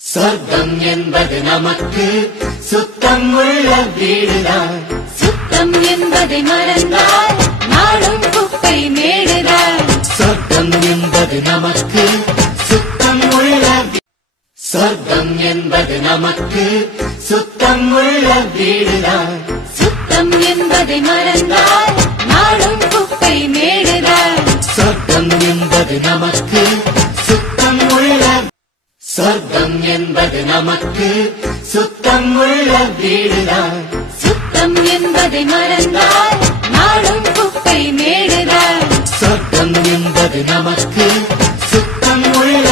சொர்க்கம் என்பது நமக்கு சுத்தம் உள்ள வீடுதான். சுத்தம் என்பதை மறந்தால் நாடும் குப்பை மேடுதான். சொர்க்கம் என்பது நமக்கு சுத்தம் உள்ள சொர்க்கம் என்பது நமக்கு சுத்தம் உள்ள வீடுதான். சுத்தம் என்பதை மறந்தால் நாடும் குப்பை மேடுதான். சொர்க்கம் என்பது நமக்கு சுத்தம் உள்ள சொர்க்கம் என்பது நமக்கு சுத்தம் உள்ள வீடுதான். சுத்தம் என்பதை மறந்தால் நாடும் குப்பை மேடுதான். சொர்க்கம் என்பது நமக்கு சுத்தம் உள்ள